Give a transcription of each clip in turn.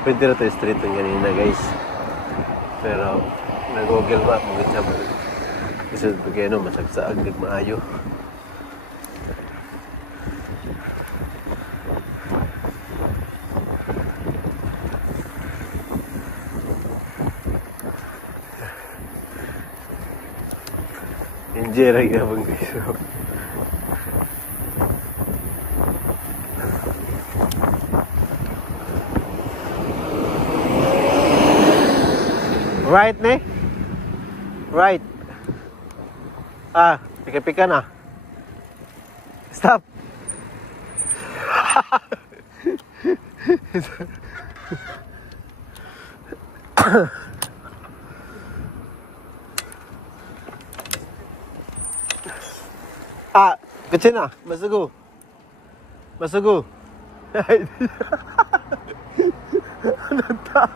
Pwede na tayo street yung ganina guys. Pero nag-google map mo siya mo. Kasi pagkano masagsaag nagmaayo. Enjoy lagi abang guys. Right, ne? Right. Pika-pika na. Stop. Kecil na. Masugo. Masugo. Ano ta?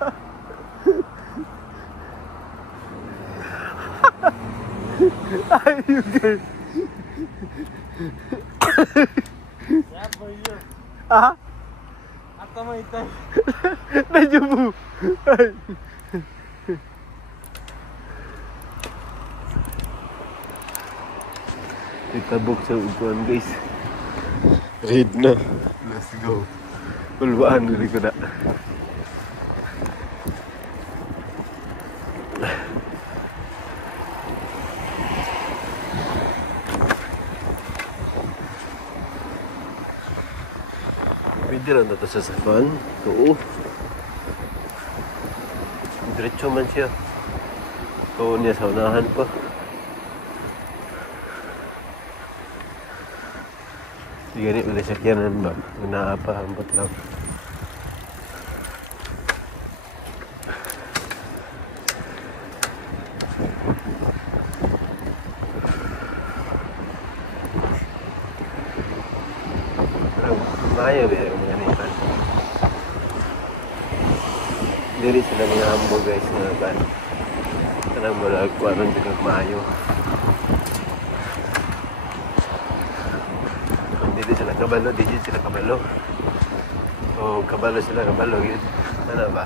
Ay, okay. Yeah, for you. Ako may tay. Medyo mo. Ay. Itabok sa upuan guys. Read na. Let's go. Pulbaan dili ko na. Pwede lang na ito sa safan. Oo. Diretso man siya. Oo niya sa unahan pa. Di ganit ulit sakyanan ba? Naapahambot lang. Maayo ba yung mga nipan? Dili sila mga hambo guys nga kan. Kanang mula agkuanan sila maayo. Dili sila kabalo, dili sila kabalo. O kabalo sila kabalo yun. Ano ba?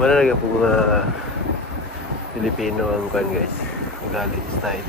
Wala lang po mga Pilipino ang kan guys. Ugali style.